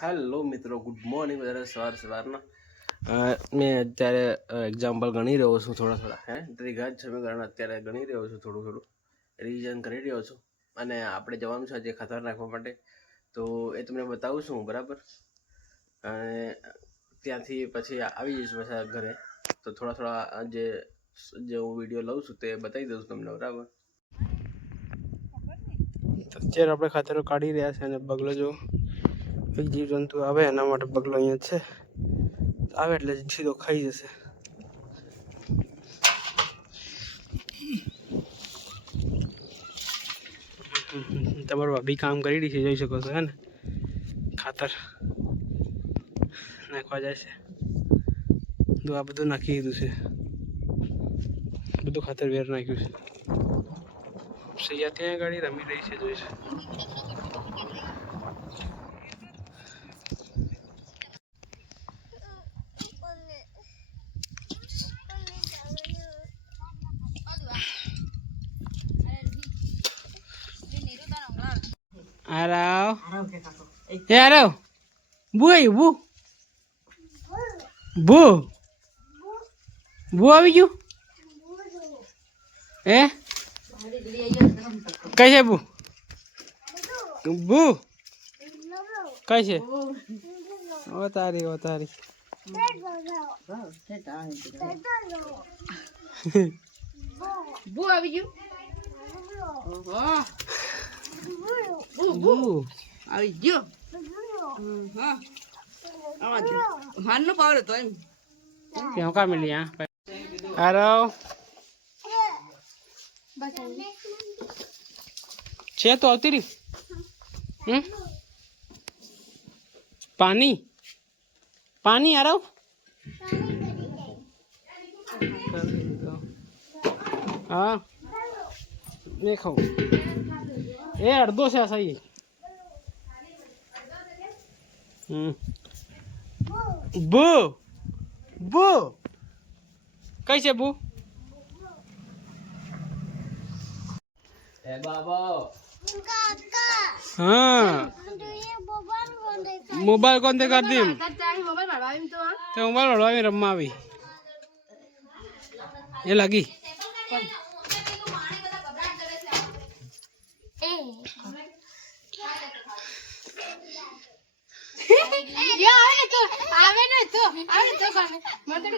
Hello મિત્રો, good morning. બધાને સવારના મેં અત્યારે એક્ઝામ્પલ ગણી રહ્યો છું થોડા ત્રિઘાત સમીકરણ અત્યારે ગણી રહ્યો છું, થોડું રિવિઝન કરી રહ્યો છું. અને આપણે જવાનું છે આજે ખાતર નાખવા માટે, તો એ તમને બતાવું છું બરાબર. અને ત્યાંથી પછી આવી જઈશ પાછા ઘરે, તો થોડા જે હું વિડીયો લઉં છું તે બતાવી દઉં છું તમને બરાબર. અત્યારે આપણે ખાતરો કાઢી રહ્યા છે અને બગલો જો જીવજંતુ આવે એના માટે બગલો અહીંયા છે, આવે એટલે સીધો ખાઈ જશે. તમારું ભાભી કામ કરી રહી છે, જોઈ શકો છો હે ને. ખાતર નાખવા જાય છે, તો આ બધું નાખી દીધું છે, બધું ખાતર વેર નાખ્યું છે. સૈયા ત્યાં ગાડી રમી રહી છે, જોઈ છે. Araw. Buay, bu. Bu. Bu આવી ગયું? કઈ છે બુ? બુ કઈ છે? ઓ તારી બુ આવી ગયું? બુ આવી ગયો. હારનો પાવર હતો એમ કેમ કા મિલી આ આરો છે તો આવતી રહી. પાણી આરો હા દેખો એ અડધો છે આ સહી. બુ બુ કઈ છે બુ? हाँ मोबाइल कौन दे कर दी तो मोबाइल बढ़वा में रम्मा भी ये लगी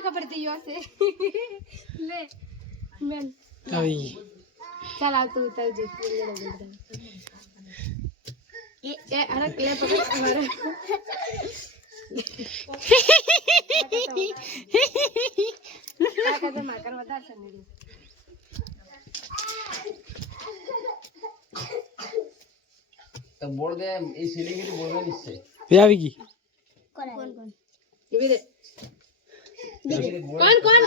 खबर थी ले चल आ तू उतर जी ये अरे क्ले पकड़ हमारे का तो माकर बता सनी तो बोल दे इस सीलिंग की बोल नहीं से ये आवेगी कौन ये दे कौन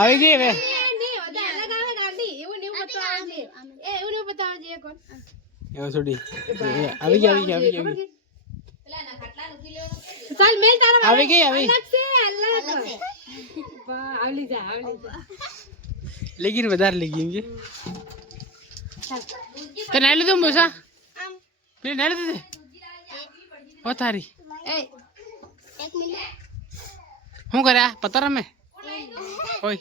आवेगी वे नहीं होता अलग आवे गाड़ी ये नहीं पता आजे ए ये नहीं पता आजे कौन ये छोड़ी आवेगी પેલા ના ખાટલા નું કિલો ચાલ મેલ તારા આવેगी અલગ से વાહ આવલી જા लेकिन વધારે લેગી કે તે નાઈ લીધું મોસા પેલી નાઈ લીધી ઓ તારી એ એક મિનિટ હું કર્યા પતા રમે ઓય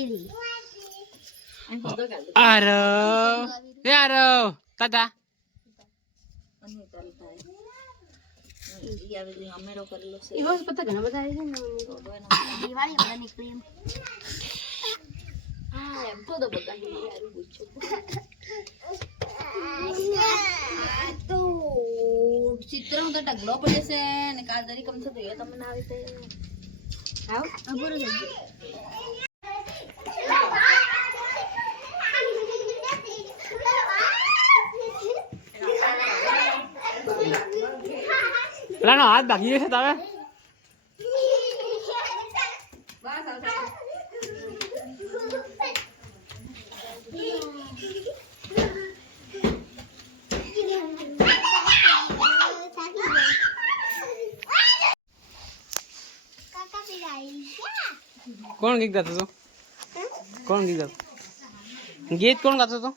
ઈરી આરો યારો તાતા ઈવો પતા ઘણા બધા આવી છે ને દિવાળી બધા નીકળી એમ હા એમ તો બધા યાર પૂછો તો ચિત્ર હું તો ઢગલો પડે છે ને કાલદરી કમ છે તો એ તમને આવે છે આવ અબોરો જજો પેલાનો હાથ ભાગી ગયો છે તાવે कौन गीत गाता तो कौन गीत गाता गीत कौन गाता तो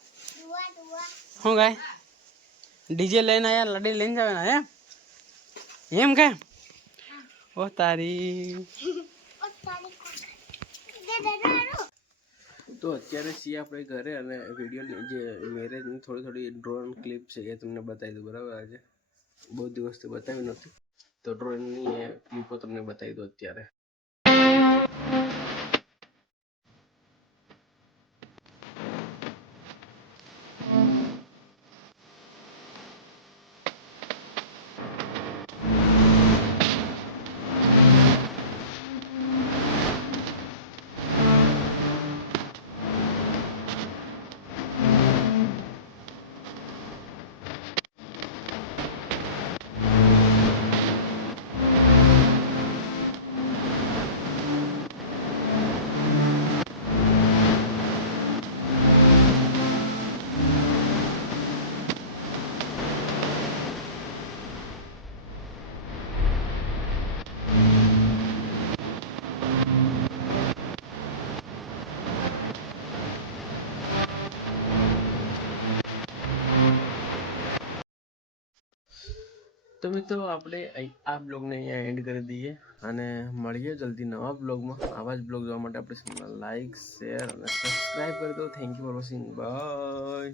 हो गए ડીજે લઈને આયા લડી લઈને જવાના હે એમ કે ઓ તારી તો અત્યારે છીએ આપણે ઘરે અને વિડીયો જે મેરેજની થોડી ડ્રોન ક્લિપ છે એ તમને બતાવી દઉં બરાબર. આજે બહુ દિવસથી બતાવી નથી તો ડ્રોનની એ ક્લિપો તમને બતાવી દઉં અત્યારે. તો મિત્રો આપણે આ બ્લોગને અહીંયા એન્ડ કરી દઈએ અને મળીએ જલ્દી નવા બ્લોગમાં. આવા જ બ્લોગ જોવા માટે આપણે લાઈક શેર અને સબસ્ક્રાઈબ કરી દો. Thank you for watching. By.